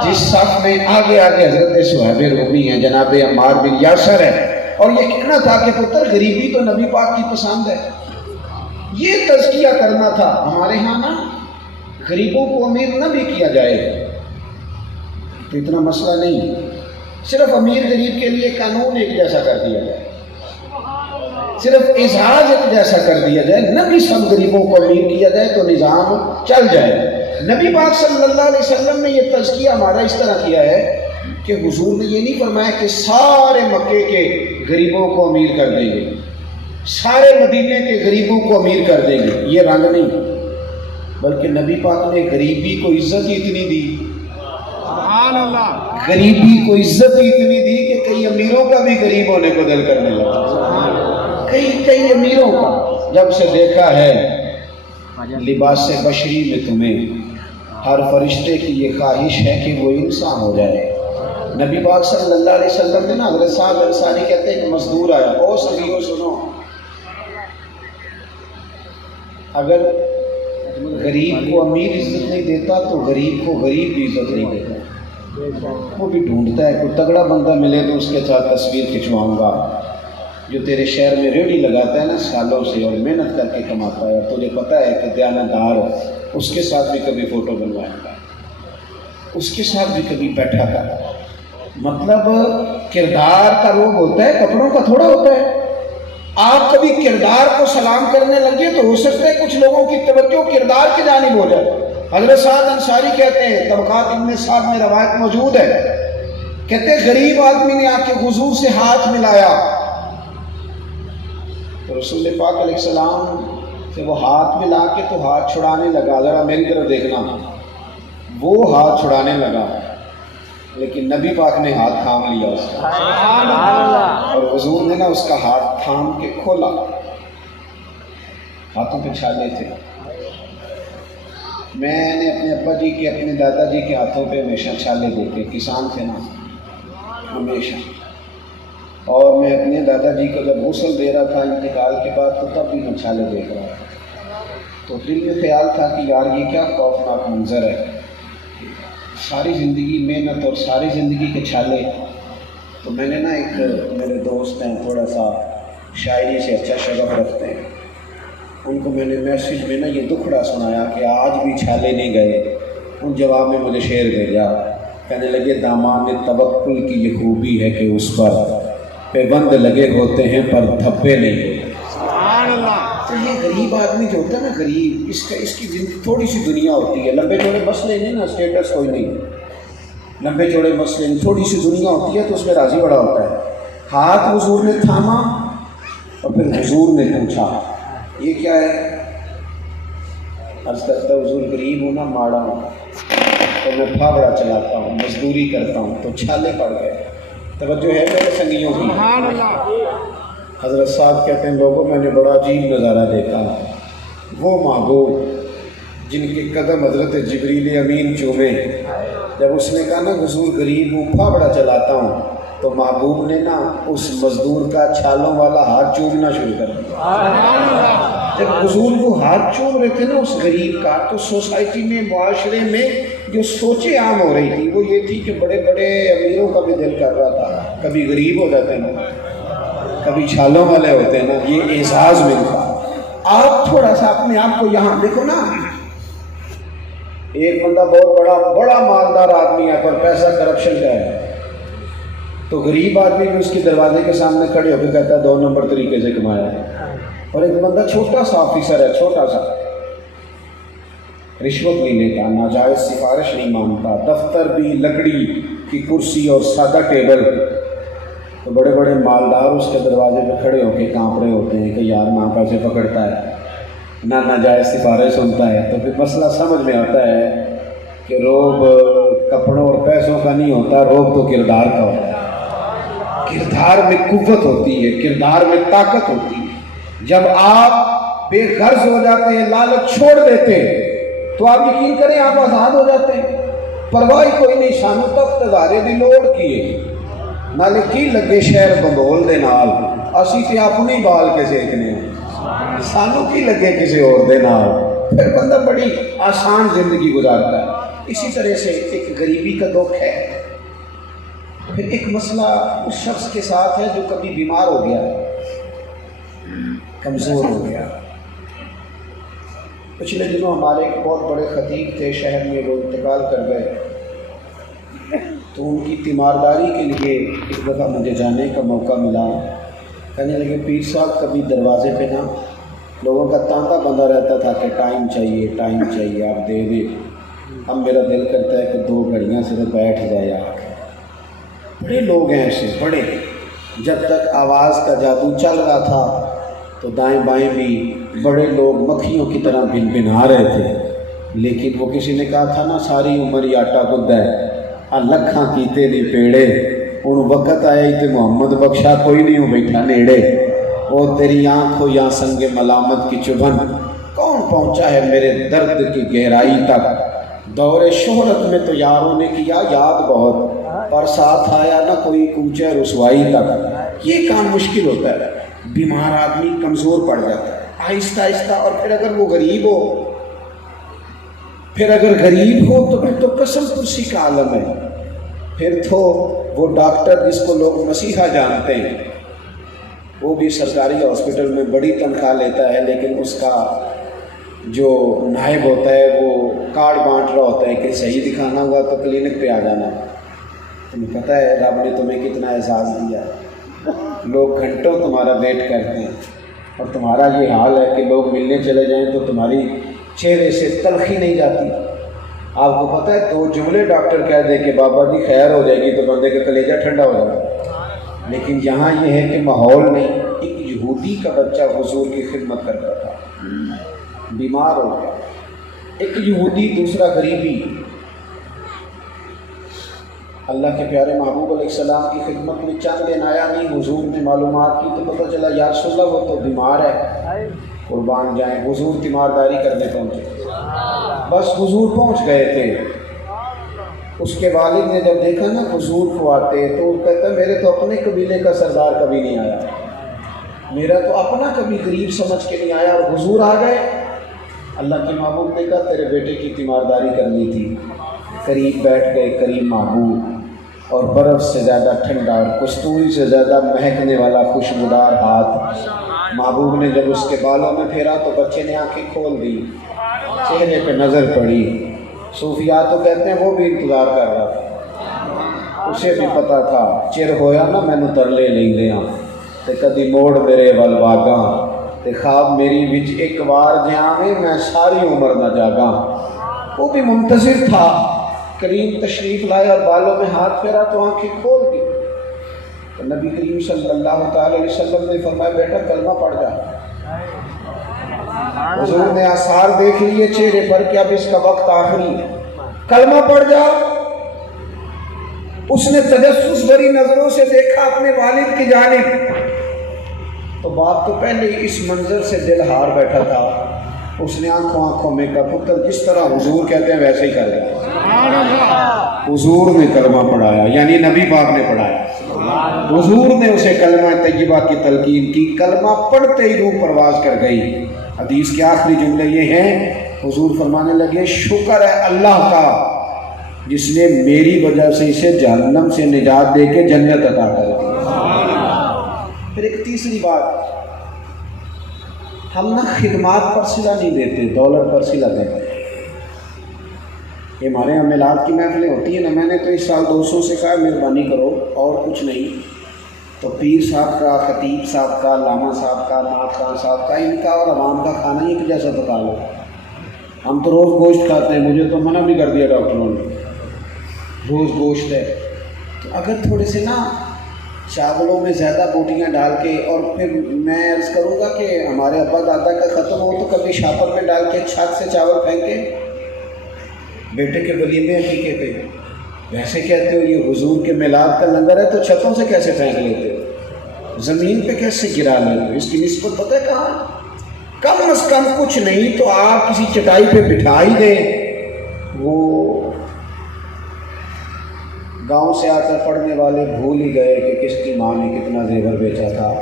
جس صف میں آگے آگے حضرت صہیب رومی ہے، جناب عمار بن یاسر ہے، اور یہ کہنا تھا کہ پتر غریبی تو نبی پاک کی پسند ہے۔ یہ تزکیہ کرنا تھا۔ ہمارے ہاں نا غریبوں کو امیر نہ بھی کیا جائے تو اتنا مسئلہ نہیں، صرف امیر غریب کے لیے قانون ایک جیسا کر دیا جائے، صرف اعزاز ایک جیسا کر دیا جائے، نہ بھی سب غریبوں کو امیر کیا جائے تو نظام چل جائے۔ نبی پاک صلی اللہ علیہ وسلم نے یہ تزکیہ ہمارا اس طرح کیا ہے کہ حضور نے یہ نہیں فرمایا کہ سارے مکے کے غریبوں کو امیر کر دیں گے، سارے مدینے کے غریبوں کو امیر کر دیں گے، یہ رنگ نہیں، بلکہ نبی پاک نے غریبی کو عزت ہی اتنی دی، غریبی کو عزت ہی اتنی دی کہ کئی امیروں کا بھی غریب ہونے کو دل کرنے لگا، کئی امیروں کا۔ جب سے دیکھا ہے لباس بشری میں تمہیں، ہر فرشتے کی یہ خواہش ہے کہ وہ انسان ہو جائے۔ نبی پاک صلی اللہ علیہ وسلم نے نا، حضرت صاحب انصاری کہتے ہیں کہ مزدور آیا، او صحیح سنو، اگر غریب کو امیر عزت نہیں دیتا تو غریب کو غریب بھی عزت نہیں دیتا، وہ بھی ڈھونڈتا ہے کوئی تگڑا بندہ ملے تو اس کے ساتھ تصویر کھنچواؤں گا، جو تیرے شہر میں ریڑھی لگاتا ہے نا سالوں سے اور محنت کر کے کماتا ہے اور تجھے پتہ ہے کہ دیانتدار ہو، اس کے ساتھ بھی کبھی فوٹو بنوائے گا، اس کے ساتھ بھی کبھی بیٹھا کر۔ مطلب کردار کا روگ ہوتا ہے، کپڑوں کا تھوڑا ہوتا ہے۔ آپ کبھی کردار کو سلام کرنے لگے تو ہو سکتا ہے کچھ لوگوں کی توجہ کردار کی جانب ہو جائے۔ حضرت سعد انصاری کہتے ہیں، طبقات ابن سعد میں روایت موجود ہے، کہتے ہیں غریب آدمی نے آ کے حضور سے ہاتھ ملایا تو رسول پاک علیہ السلام سے وہ ہاتھ ملا کے تو ہاتھ چھڑانے لگا، ذرا میری طرف دیکھنا، وہ ہاتھ چھڑانے لگا لیکن نبی پاک نے ہاتھ تھام لیا اس کا، اور حضور نے نا اس کا ہاتھ تھام کے کھولا، ہاتھوں پہ چھالے تھے۔ میں نے اپنے ابا جی کے اپنے دادا جی کے ہاتھوں پہ ہمیشہ چھالے دیکھے، کسان تھے نا ہمیشہ، اور میں اپنے دادا جی کو جب غسل دے رہا تھا انتقال کے بعد تو تب بھی میں چھالے دیکھ رہا تھا، تو دل میں خیال تھا کہ یار یہ کیا خوفناک منظر ہے، ساری زندگی محنت اور ساری زندگی کے چھالے۔ تو میں نے نا ایک میرے دوست ہیں تھوڑا سا شاعری سے اچھا شغف رکھتے ہیں، ان کو میں نے میسیج میں نا یہ دکھڑا سنایا کہ آج بھی چھالے نہیں گئے۔ ان جواب میں مجھے شعر بھیجا، کہنے لگے دامان توکل کی یہ خوبی ہے کہ اس پر پیبند لگے ہوتے ہیں پر دھبے نہیں ہوتے۔ تو یہ غریب آدمی جو ہوتا ہے نا غریب، اس کی تھوڑی سی دنیا ہوتی ہے، لمبے چوڑے مسئلے نہیں نا، اسٹیٹس کوئی نہیں، لمبے چوڑے مسئلے نہیں، تھوڑی سی دنیا ہوتی ہے تو اس میں راضی بڑا ہوتا ہے۔ ہاتھ حضور نے تھاما اور پھر حضور نے پوچھا یہ کیا ہے؟ عرض کرتا حضور غریب ہوں نا، ماڑا ہوں، تو میں پھاوڑا چلاتا ہوں، مزدوری کرتا ہوں، تو چھالے پڑ گئے۔ توجہ ہے میرے سنگیوں کی؟ حضرت صاحب کہتے ہیں لوگوں میں نے بڑا عجیب نظارہ دیکھا، وہ محبوب جن کے قدم حضرت جبریل امین چومے، جب اس نے کہا نا حضور غریب ہوں پھاوڑا چلاتا ہوں، تو محبوب نے نا اس مزدور کا چھالوں والا ہاتھ چومنا شروع کر دیا۔ جب حضور کو ہاتھ چوم رہے تھے نا اس غریب کا، تو سوسائٹی میں معاشرے میں جو سوچیں عام ہو رہی تھی وہ یہ تھی کہ بڑے بڑے امیروں کا بھی دل کر رہا تھا کبھی غریب ہو جاتے ہیں نا، کبھی چھالوں والے ہوتے ہیں نا، یہ اعزاز ملتا۔ آپ تھوڑا سا اپنے آپ کو یہاں دیکھو نا، ایک بندہ بہت بڑا مالدار آدمی ہے پر پیسہ کرپشن کا ہے، تو غریب آدمی بھی اس کے دروازے کے سامنے کھڑے ہو کے کہتا ہے 2 نمبر طریقے سے کمایا ہے، اور ایک بندہ چھوٹا سا آفیسر ہے، چھوٹا سا رشوت نہیں لیتا، ناجائز سفارش نہیں مانگتا، دفتر بھی لکڑی کی کرسی اور سادہ ٹیبل، تو بڑے بڑے مالدار اس کے دروازے پہ کھڑے ہو کے کانپ رہے ہوتے ہیں کہ یار نہ پیسے پکڑتا ہے نہ ناجائز سفارش سنتا ہے۔ تو پھر مسئلہ سمجھ میں آتا ہے کہ روب کپڑوں اور پیسوں کا نہیں ہوتا، روب تو کردار کا ہوتا ہے۔ کردار میں قوت ہوتی ہے، کردار میں طاقت ہوتی ہے۔ جب آپ بے غرض ہو جاتے ہیں، لالچ چھوڑ دیتے ہیں، تو آپ یقین کریں آپ آزاد ہو جاتے ہیں، پرواہ کوئی نہیں۔ سانو تخت ہزارے دی لوڑ کیے نالے کی لگے شہر بندول دے نال، اسی تے اپنی بال کے سیکھنے، سانو کی لگے کسی اور دے نال۔ پھر بندہ بڑی آسان زندگی گزارتا ہے۔ اسی طرح سے ایک غریبی کا دکھ ہے۔ پھر ایک مسئلہ اس شخص کے ساتھ ہے جو کبھی بیمار ہو گیا، کمزور ہو گیا۔ پچھلے دنوں ہمارے ایک بہت بڑے خطیب تھے شہر میں، وہ انتقال کر گئے، تو ان کی تیمارداری کے لیے ایک دفعہ مجھے جانے کا موقع ملا۔ کہنے لگے پیر صاحب کبھی دروازے پہ نا لوگوں کا تانتا بندہ رہتا تھا کہ ٹائم چاہیے آپ دے دیں۔ اب میرا دل کرتا ہے کہ 2 گھڑیاں صرف بیٹھ جائے آپ۔ بڑے لوگ ہیں ایسے بڑے، جب تک آواز کا جادو چل رہا تھا تو دائیں بائیں بھی بڑے لوگ مکھیوں کی طرح بن بنا رہے تھے، لیکن وہ کسی نے کہا تھا نا ساری عمر ہی آٹا گد ہے، لکھاں کیتے نہیں پیڑے، ان وقت آیا ہی تے محمد بخشا کوئی نہیں ہو بیٹھا نیڑے، او تیری آنکھ ہو یا سنگ ملامت کی چبھن، کون پہنچا ہے میرے درد کی گہرائی تک، دور شہرت میں تو یاروں نے کیا یاد بہت، پر ساتھ آیا نہ کوئی کوچہ رسوائی تک۔ یہ کام مشکل ہوتا ہے، بیمار آدمی کمزور پڑ جاتا ہے آہستہ آہستہ، اور پھر اگر وہ غریب ہو پھر اگر غریب ہو تو پھر تو قسم پرسی کا عالم ہے. پھر تو وہ ڈاکٹر جس کو لوگ مسیحا جانتے ہیں وہ بھی سرکاری ہاسپٹل میں بڑی تنخواہ لیتا ہے، لیکن اس کا جو نائب ہوتا ہے وہ کارڈ بانٹ رہا ہوتا ہے کہ صحیح دکھانا ہوا تو کلینک پہ آ جانا. تمہیں پتہ ہے رب نے تمہیں کتنا اعزاز دیا. لوگ گھنٹوں تمہارا ویٹ کرتے ہیں اور تمہارا یہ حال ہے کہ لوگ ملنے چلے جائیں تو تمہاری چہرے سے تلخی نہیں جاتی. آپ کو پتہ ہے 2 جملے ڈاکٹر کہہ دے کہ بابا جی خیر ہو جائے گی تو بندے کا کلیجہ ٹھنڈا ہو جائے گا. لیکن یہاں یہ ہے کہ ماحول نہیں. ایک یہودی کا بچہ حضور کی خدمت کرتا تھا، بیمار ہو گیا. ایک یہودی، دوسرا غریبی. اللہ کے پیارے محبوب علیہ السلام کی خدمت میں چند دن آیا نہیں. حضور نے معلومات کی تو پتہ چلا یا رسول اللہ وہ تو بیمار ہے، قربان جائیں. حضور تیمارداری کرنے پہنچے. بس حضور پہنچ گئے تھے. اس کے والد نے جب دیکھا نا حضور کو آتے تو وہ کہتا ہے میرے تو اپنے قبیلے کا سردار کبھی نہیں آیا، میرا تو اپنا کبھی غریب سمجھ کے نہیں آیا، اور حضور آ گئے. اللہ کے محبوب نے کہا تیرے بیٹے کی تیمارداری کرنی تھی. قریب بیٹھ گئے کریم محبوب، اور برف سے زیادہ ٹھنڈا اور کستوری سے زیادہ مہکنے والا خوشبودار ہاتھ محبوب نے جب اس کے بالوں میں پھیرا تو بچے نے آنکھیں کھول دی. چہرے پہ نظر پڑی. صوفیاء تو کہتے ہیں وہ بھی انتظار کر رہا تھا، اسے بھی پتہ تھا چر ہویا نا مینو ترلے نہیں دیاں تے کدی موڑ میرے ول واگاں تے خواب میری وچ ایک بار جاویں میں ساری عمر نہ جاگاں. وہ بھی منتظر تھا. کریم تشریف لائے اور بالوں میں ہاتھ پھیرا تو آنکھیں کھول دی. تو نبی کریم صلی اللہ تعالی علیہ وسلم نے فرمایا بیٹا کلمہ پڑھ جا. حضور نے آثار دیکھ لیے چہرے پر کہ اب اس کا وقت آخری ہے، کلمہ پڑھ جا. اس نے تجسس بھری نظروں سے دیکھا اپنے والد کی جانب. تو باپ تو پہلے ہی اس منظر سے دل ہار بیٹھا تھا. اس نے آنکھوں میں کہا پتر جس طرح حضور کہتے ہیں ویسے ہی کر گیا. حضور نے کلمہ پڑھایا، یعنی نبی پاک نے پڑھایا. حضور نے اسے کلمہ طیبہ کی تلقین کی. کلمہ پڑھتے ہی روح پرواز کر گئی. حدیث کے آخری جملے یہ ہیں، حضور فرمانے لگے شکر ہے اللہ کا جس نے میری وجہ سے اسے جہنم سے نجات دے کے جنت عطا کر دی. پھر ایک تیسری بات، ہم نا خدمات پر صلہ نہیں دیتے، دولت پر صلہ دیتے. یہ ہمارے یہاں میلاد کی محفلیں ہوتی ہیں نا، میں نے تو اس سال 200 سے کہا مہربانی کرو اور کچھ نہیں. تو پیر صاحب کا، خطیب صاحب کا، علامہ صاحب کا، نعت خان صاحب کا، ان کا اور عوام کا کھانا ایک جیسا بتا لو. ہم تو روز گوشت کھاتے ہیں، مجھے تو منع بھی کر دیا ڈاکٹروں نے، روز گوشت ہے. تو اگر تھوڑے سے نا چاولوں میں زیادہ بوٹیاں ڈال کے، اور پھر میں عرض کروں گا کہ ہمارے ابا دادا کا ختم ہو تو کبھی شاپر میں ڈال کے چھت سے چاول پھینکے بیٹے کے ولیمے عقیقے پہ. ویسے کہتے ہو یہ حضور کے میلاد کا لنگر ہے تو چھتوں سے کیسے پھینک لیتے ہو، زمین پہ کیسے گرا لیتے ہو؟ اس کی نسبت پتہ ہے کہاں؟ کم از کم کچھ نہیں تو آپ کسی چٹائی پہ بٹھا ہی دیں. وہ گاؤں سے آ کر پڑھنے والے بھول ہی گئے کہ کس کی ماں نے کتنا زیور بیچا تھا.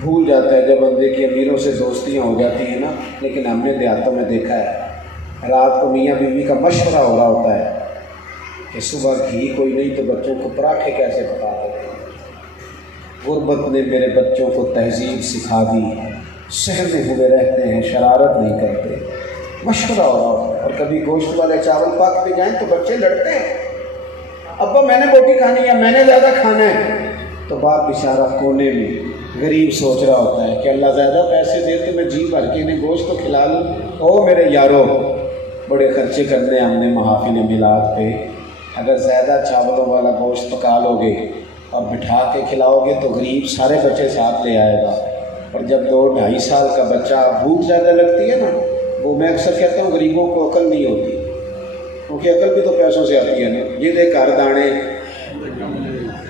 بھول جاتا ہے جب بندے کی امیروں سے دوستیاں ہو جاتی ہیں نا. لیکن ہم نے دیہاتوں میں دیکھا ہے رات کو میاں بیوی کا مشورہ ہو رہا ہوتا ہے کہ صبح گھی کوئی نہیں تو بچوں کو پراٹھے کیسے پکا دیتے ہیں. غربت نے میرے بچوں کو تہذیب سکھا دی، شہر میں ہوئے رہتے ہیں، شرارت نہیں کرتے. مشورہ ہو رہا ہوتا ہے. اور کبھی گوشت والے چاول پاک پہ جائیں تو بچے لڑتے ہیں، ابا میں نے روٹی کھانی ہے، میں نے زیادہ کھانا ہے. تو باپ بیچارہ کونے میں غریب سوچ رہا ہوتا ہے کہ اللہ زیادہ پیسے دے تو میں جی بھر کے انہیں گوشت تو کھلا لوں. او میرے یارو، بڑے خرچے کرنے ہم نے محافل میلاد پہ. اگر زیادہ چاولوں والا گوشت پکا لو گے اور بٹھا کے کھلاؤ گے تو غریب سارے بچے ساتھ لے آئے گا. اور جب 2-2.5 سال کا بچہ بھوک زیادہ لگتی ہے نا، وہ میں اکثر کہتا ہوں غریبوں کو عقل نہیں ہوتی، کیونکہ عقل بھی تو پیسوں سے آتی ہے نا. یہ دے گھر دانے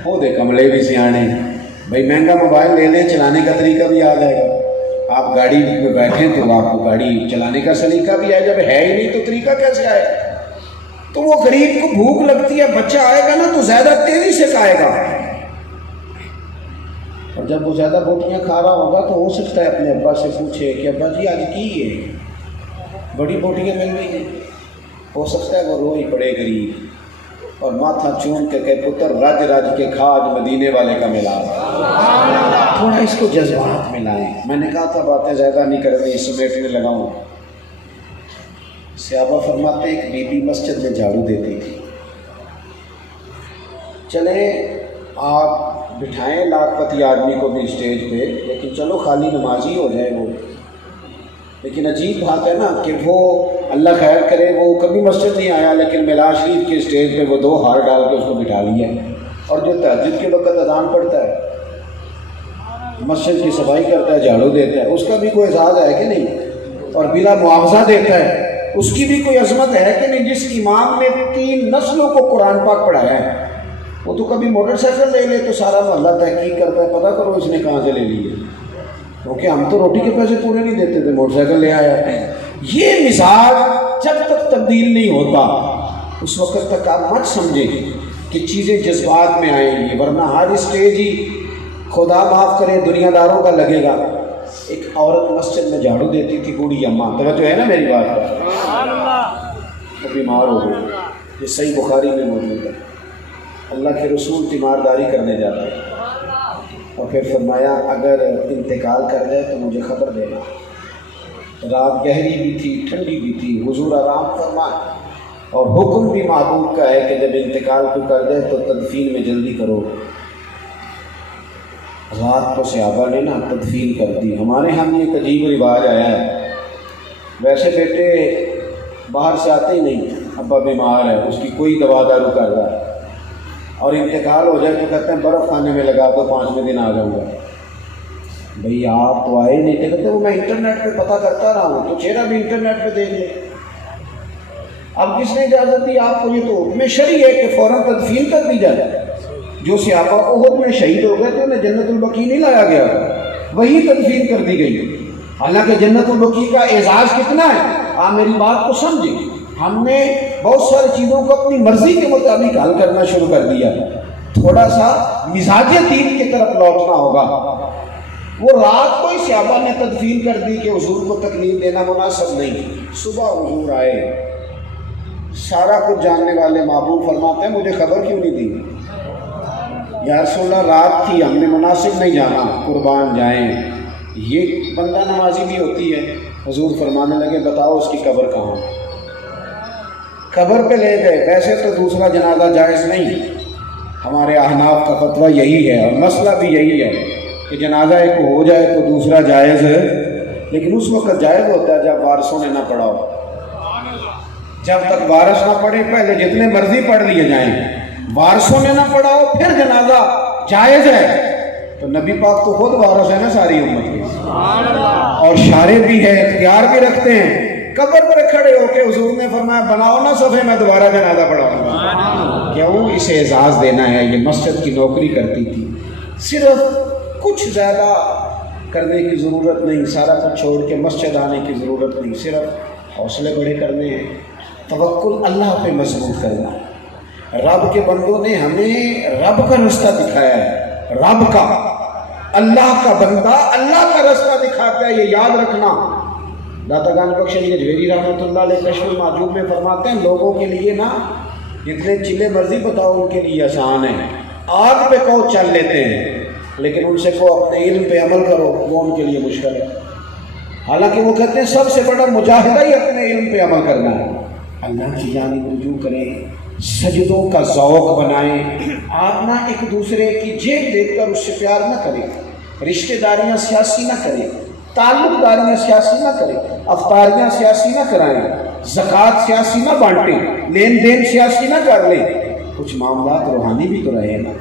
وہ دے کملے بھی سیانے. بھائی مہنگا موبائل لے لیں، چلانے کا طریقہ بھی آ جائے گا. آپ گاڑی میں بیٹھیں تو آپ کو گاڑی چلانے کا سلیقہ بھی آئے. جب ہے ہی نہیں تو طریقہ کیسے آئے؟ تو وہ غریب کو بھوک لگتی ہے، بچہ آئے گا نا تو زیادہ تیزی سے کھائے گا. اور جب وہ زیادہ بوٹیاں کھا رہا ہوگا تو ہو سکتا ہے اپنے ابا سے پوچھے کہ ابا جی آج کی ہے، بڑی بوٹیاں مل گئی ہیں. ہو سکتا ہے وہ رو ہی پڑے غریب اور ماتھا چون کے کہ پتر رج رج کے کھا آج مدینے والے کا ملا۔ تھوڑا اس کو جذبات میں لائیں۔ میں نے کہا تھا باتیں زیادہ نہیں کرنی، سمیٹنے لگاؤں۔ صحابہ فرماتے ایک بی بی مسجد میں جھاڑو دیتی تھی، چلے آپ بٹھائیں لاکھ پتی آدمی کو بھی اسٹیج پہ، لیکن چلو خالی نمازی ہو جائے وہ۔ لیکن عجیب بات ہے نا کہ وہ اللہ خیر کرے وہ کبھی مسجد نہیں آیا، لیکن میلاد شریف کے اسٹیج پہ وہ 2 ہار ڈال کے اس کو بٹھا لیا، اور جو تہجد کے وقت اذان پڑھتا ہے، مسجد کی صفائی کرتا ہے، جھاڑو دیتا ہے، اس کا بھی کوئی اعزاز ہے کہ نہیں؟ اور بلا معاوضہ دیتا ہے، اس کی بھی کوئی عظمت ہے کہ نہیں؟ جس امام نے 3 نسلوں کو قرآن پاک پڑھایا ہے، وہ تو کبھی موٹر سائیکل لے لے تو سارا محلہ تحقیق کرتا ہے، پتہ کرو اس نے کہاں سے لے لی ہے، کیونکہ ہم تو روٹی کے پیسے پورے نہیں دیتے تھے، موٹر سائیکل لے آیا ہے۔ یہ مزاج جب تک تبدیل نہیں ہوتا اس وقت تک آپ مت سمجھیں کہ چیزیں جذبات میں آئیں گی، ورنہ ہر اسٹیج ہی خدا معاف کرے دنیا داروں کا لگے گا۔ ایک عورت مسجد میں جھاڑو دیتی تھی، بوڑھی اماں، توجہ ہے نا میری بات پر، وہ بیمار ہو گئی، یہ صحیح بخاری میں موجود ہے۔ اللہ کے رسول تیمارداری کرنے جاتے ہیں اور پھر فرمایا اگر انتقال کر جائے تو مجھے خبر دینا۔ رات گہری بھی تھی، ٹھنڈی بھی تھی، حضور آرام فرمائے، اور حکم بھی محبوب کا ہے کہ جب انتقال کو کر جائے تو تدفین میں جلدی کرو۔ رات کو صحابہ نے نا تدفین کر دی۔ ہمارے ہاں ایک عجیب رواج آیا ہے، ویسے بیٹے باہر سے آتے ہی نہیں، ابا بیمار ہے، اس کی کوئی دوا دارو کر رہا ہے، اور انتقال ہو جائے تو کہتے ہیں برف خانے میں لگا دو، 5ویں دن آ جاؤں گا۔ بھئی آپ تو آئے نہیں تھے، کہتے وہ میں انٹرنیٹ پہ پتہ کرتا رہا ہوں، تو چہرہ بھی انٹرنیٹ پہ دیکھ لیں۔ اب کس نے اجازت دی آپ کو؟ یہ تو حکم شرعی ہے کہ فوراً تدفین کر دی جائے۔ جو صحابہ احد میں شہید ہو گئے تھے انہیں جنت البقیع نہیں لایا گیا، وہی تدفین کر دی گئی۔ حالانکہ جنت البقیع کا اعزاز کتنا ہے، آپ میری بات کو سمجھیں۔ ہم نے بہت ساری چیزوں کو اپنی مرضی کے مطابق حل کرنا شروع کر دیا، تھوڑا سا مزاج دین کی طرف لوٹنا ہوگا۔ وہ رات کو ہی صحابہ نے تدفین کر دی کہ حضور کو تکلیف دینا مناسب نہیں۔ صبح حضور آئے، سارا کچھ جاننے والے محبوب فرماتے ہیں مجھے خبر کیوں نہیں دی؟ یا رسول اللہ رات تھی، ہم نے مناسب نہیں جانا، قربان جائیں۔ یہ بندہ نمازی بھی ہوتی ہے۔ حضور فرمانے لگے بتاؤ اس کی قبر کہاں؟ قبر پہ لے گئے۔ ویسے تو دوسرا جنازہ جائز نہیں، ہمارے احناف کا فتویٰ یہی ہے اور مسئلہ بھی یہی ہے کہ جنازہ ایک ہو جائے تو دوسرا جائز ہے، لیکن اس وقت جائز ہوتا ہے جب وارثوں نے نہ پڑھا ہو۔ جب تک وارث نہ پڑھے پہلے جتنے مرضی پڑھ لیے جائیں، وارثوں نے نہ پڑھا ہو پھر جنازہ جائز ہے۔ تو نبی پاک تو خود وارث ہے نا ساری امت کے، اور شارع بھی ہے، اختیار بھی رکھتے ہیں۔ قبر پر کھڑے ہو کے حضور نے فرمایا بناؤ نا صفحے، میں دوبارہ جنازہ پڑھاؤں گا۔ کیوں؟ اسے اعزاز دینا ہے۔ یہ مسجد کی نوکری کرتی تھی، صرف کچھ زیادہ کرنے کی ضرورت نہیں، سارا کچھ چھوڑ کے مسجد آنے کی ضرورت نہیں، صرف حوصلے بڑے کرنے ہیں، توکل اللہ پہ مضبوط کرنا ہے۔ رب کے بندوں نے ہمیں رب کا رستہ دکھایا ہے، رب کا، اللہ کا بندہ اللہ کا رستہ دکھاتا ہے، یہ یاد رکھنا۔ داتا گان بخش علی جویری رحمۃ اللہ علیہ کشف المعجوب میں فرماتے ہیں لوگوں کے لیے نا جتنے چلے مرضی بتاؤ ان کے لیے آسان ہے، آگ پہ کہو چل لیتے ہیں، لیکن ان سے کہو اپنے علم پہ عمل کرو وہ ان کے لیے مشکل ہے۔ حالانکہ وہ کہتے ہیں سب سے بڑا مجاہدہ ہی اپنے علم پہ عمل کرنا ہے۔ اللہ کی جانب رجوع کریں، سجدوں کا ذوق بنائیں۔ آپ نہ ایک دوسرے کی جیب دیکھ کر اس سے پیار نہ کریں، رشتہ داریاں سیاسی نہ کریں، تعلق داریاں سیاسی نہ کریں، افطاریاں سیاسی نہ کرائیں، زکوٰۃ سیاسی نہ بانٹیں، لین دین سیاسی نہ کر لیں۔ کچھ معاملات روحانی بھی تو رہے نا،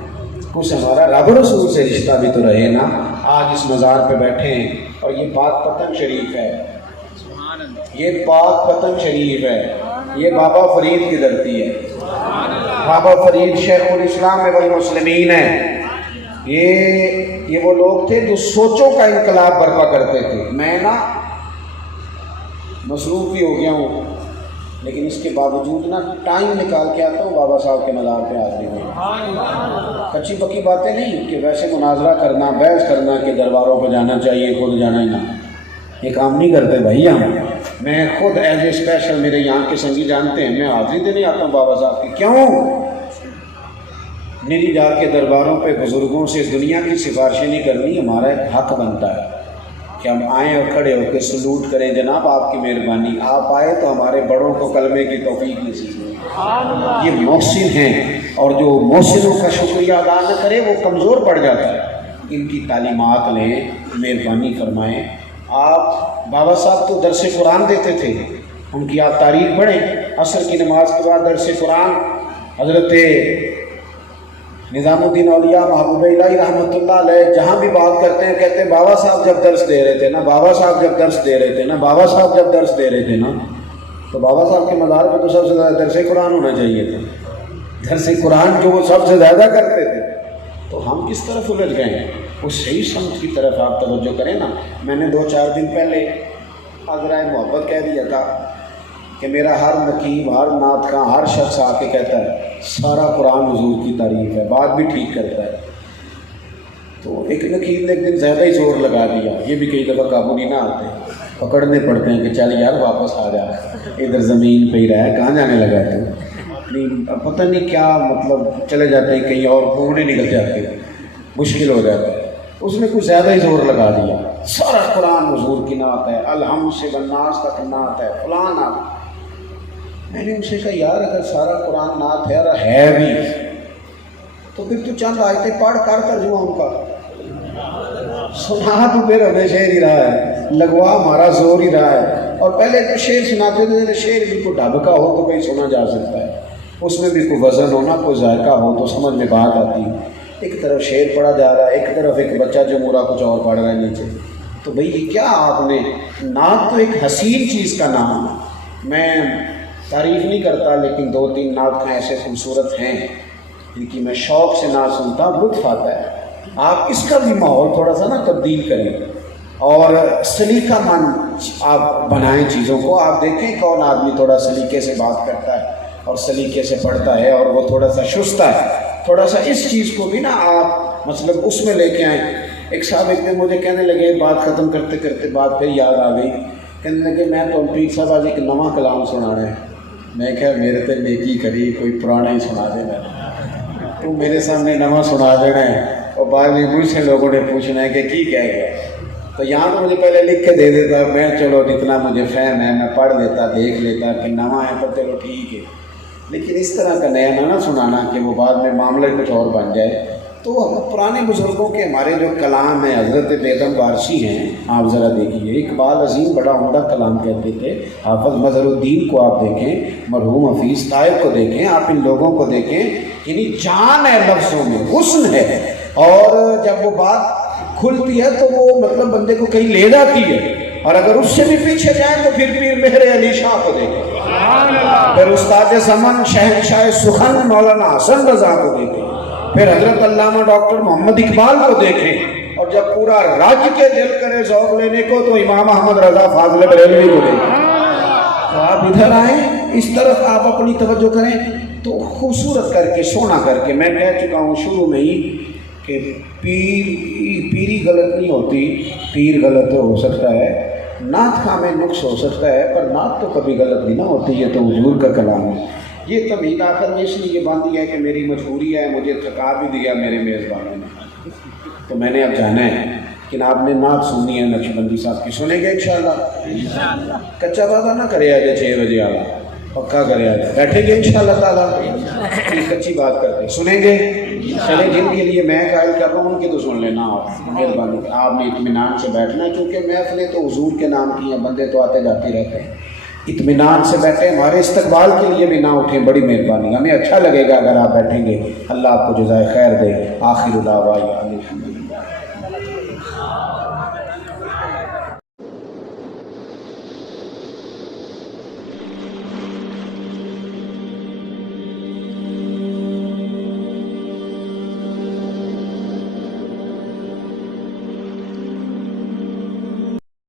کچھ ہمارا رب رسول سے رشتہ بھی تو رہے نا۔ آج اس مزار پہ بیٹھے ہیں اور یہ پاک پتن شریف ہے، یہ پاک پتن شریف ہے، یہ بابا فرید کی دھرتی ہے۔ بابا فرید شیخ الاسلام والمسلمین ہے۔ یہ وہ لوگ تھے جو سوچوں کا انقلاب برپا کرتے تھے۔ میں نا مصروف بھی ہو گیا ہوں، لیکن اس کے باوجود نا ٹائم نکال کے آتا ہوں بابا صاحب کے مزار پہ حاضری میں۔ کچی پکی باتیں نہیں کہ ویسے مناظرہ کرنا، بحث کرنا کہ درباروں پہ جانا چاہیے، خود جانا ہی نہ، یہ کام نہیں کرتے بھائی ہم۔ میں خود ایز اے اسپیشل، میرے یہاں کے سنگی جانتے ہیں، میں حاضری دینے آتا ہوں بابا صاحب کی. کیوں؟ میری جا کے درباروں پہ بزرگوں سے دنیا کی سفارشیں نہیں کرنی، ہمارا ایک حق بنتا ہے کہ ہم آئیں اور کھڑے ہو کے سلوٹ کریں، جناب آپ کی مہربانی، آپ آئے تو ہمارے بڑوں کو کلمے کی توفیق نصیب ہو. یہ محسن ہیں، اور جو محسنوں کا شکریہ ادا نہ کرے وہ کمزور پڑ جاتا ہے. ان کی تعلیمات لیں، مہربانی فرمائیں. آپ بابا صاحب تو درس قرآن دیتے تھے، ان کی آپ تاریخ پڑھیں. عصر کی نماز کے بعد درس قرآن حضرت نظام الدین اولیاء محبوب الہی رحمۃ اللہ علیہ جہاں بھی بات کرتے ہیں کہتے ہیں بابا صاحب جب درس دے رہے تھے نا، بابا صاحب جب درس دے رہے تھے نا، بابا صاحب جب درس دے رہے تھے نا. تو بابا صاحب کے مزار پہ تو سب سے زیادہ درس قرآن ہونا چاہیے تھا. درس قرآن جو وہ سب سے زیادہ کرتے تھے. تو ہم کس طرف الجھ گئے ہیں؟ اس صحیح سمت کی طرف آپ توجہ کریں نا. میں نے 2-4 دن پہلے حضرائے محبت کہہ دیا تھا کہ میرا ہر نقیب، ہر نعت خواں، ہر شخص آ کے کہتا ہے سارا قرآن حضور کی تعریف ہے، بات بھی ٹھیک کرتا ہے. تو ایک نقیب نے ایک دن زیادہ ہی زور لگا دیا. یہ بھی کئی دفعہ قابو نہیں نہ آتے، پکڑنے پڑتے ہیں کہ چل یار واپس آ جا، ادھر زمین پہ ہی رہا، کہاں جانے لگا تو پتہ نہیں کیا مطلب، چلے جاتے ہیں کہیں اور گھومنے نکل جاتے ہیں، مشکل ہو جاتا ہے. اس نے کچھ زیادہ ہی زور لگا دیا، سارا قرآن حضور کی نعت ہے، الحمد سے والناس تک نعت ہے، فلاں نعت. میں نے ان سے کہا یار اگر سارا قرآن نعت ہے اور ہے بھی تو پھر تو چند آیتیں پڑھ کر ترجمہ ان کا سنا تو پھر ہمیں شعر ہی رہا ہے، لگوا ہمارا زور ہی رہا ہے. اور پہلے جو شعر سناتے تھے شعر بھی کوئی ڈھب کا ہو تو کہیں سنا جا سکتا ہے، اس میں بھی کوئی وزن ہونا، کوئی ذائقہ ہو تو سمجھ میں بات آتی. ایک طرف شعر پڑھا جا رہا ہے، ایک طرف ایک بچہ جو مورا کچھ اور پڑھ رہا ہے نیچے. تو بھئی یہ کیا آپ نے، نعت تو ایک حسین چیز کا نام ہے. میں تعریف نہیں کرتا لیکن 2-3 نعت ایسے خوبصورت ہیں جن کی میں شوق سے نعت سنتا ہوں، لطف آتا ہے. آپ اس کا بھی ماحول تھوڑا سا نا تبدیل کریں اور سلیقہ مند آپ بنائیں چیزوں کو. آپ دیکھیں کون آدمی تھوڑا سلیقے سے بات کرتا ہے اور سلیقے سے پڑھتا ہے اور وہ تھوڑا سا شستہ ہے. تھوڑا سا اس چیز کو بھی نا آپ مطلب اس میں لے کے آئیں. ایک صاحب ایک دن مجھے کہنے لگے، بات ختم کرتے کرتے بات پھر یاد آ گئی، کہنے لگے میں تو پیر صاحب آج ایک نواں کلام سنا رہے ہیں. میں کہا میرے تے نیکی کری، کوئی پرانا ہی سنا دینا، تو میرے سامنے نواں سنا دینا ہے اور بعد میں مجھ سے لوگوں نے پوچھنا ہے کہ کی کہہ گیا. تو یہاں تو مجھے پہلے لکھ کے دے دیتا، میں چلو جتنا مجھے فہم ہے میں پڑھ لیتا، دیکھ لیتا کہ نواں ہے پر چلو ٹھیک ہے. لیکن اس طرح کا نیا نہ سنانا کہ وہ بعد میں معاملہ کچھ اور بن جائے. تو پرانے بزرگوں کے ہمارے جو کلام ہیں، حضرت بیگم وارثی ہیں، آپ ذرا دیکھیے. اقبال عظیم بڑا عمدہ کلام کہتے تھے. حافظ مظہر الدین کو آپ دیکھیں، مرحوم حفیظ طائب کو دیکھیں، آپ ان لوگوں کو دیکھیں. یعنی جان ہے لفظوں میں، حسن ہے، اور جب وہ بات کھلتی ہے تو وہ مطلب بندے کو کہیں لے جاتی ہے. اور اگر اس سے بھی پیچھے جائیں تو پھر پیر مہر علی شاہ کو دیکھیں، پھر استاد زمن شہنشاہ سخن مولانا حسن رضا کو دیکھیں، پھر حضرت علامہ ڈاکٹر محمد اقبال کو دیکھیں، اور جب پورا راج کے دل کرے ذوق لینے کو تو امام احمد رضا فاضل بریلوی کو دیکھیں. تو آپ ادھر آئیں، اس طرف آپ اپنی توجہ کریں تو خوبصورت کر کے، سونا کر کے. میں کہہ چکا ہوں شروع میں ہی کہ پیری غلط نہیں ہوتی، پیر غلط ہو سکتا ہے، نعت خواں میں نقص ہو سکتا ہے، پر نعت تو کبھی غلط نہیں نہ ہوتی. یہ تو حضور کا کلام ہے. یہ تمہید آخر میں اس لیے باندھی ہے کہ میری مجبوری ہے، مجھے تھکا بھی دیا میرے میزبانوں نے، تو میں نے اب جانا ہے. لیکن آپ نے نعت سننی ہے نقشبندی صاحب کی، سنیں گے انشاءاللہ. کچا وعدہ نہ کرے آج 6 بجے آ پکا کرے آج، بیٹھیں گے انشاءاللہ تعالیٰ. کچی بات کرتے سنیں گے. چلے جن کے لیے میں قائل کر رہا ہوں ان کی تو سن لینا آپ، مہربانی. آپ نے اطمینان سے بیٹھنا ہے کیونکہ محفلیں تو حضور کے نام کی ہیں، بندے تو آتے جاتے رہتے ہیں. اطمینان سے بیٹھیں، ہمارے استقبال کے لیے بھی نہ اٹھیں، بڑی مہربانی. ہمیں اچھا لگے گا اگر آپ بیٹھیں گے. اللہ آپ کو جزائے خیر دے. آخر دعوانا الحمدللہ.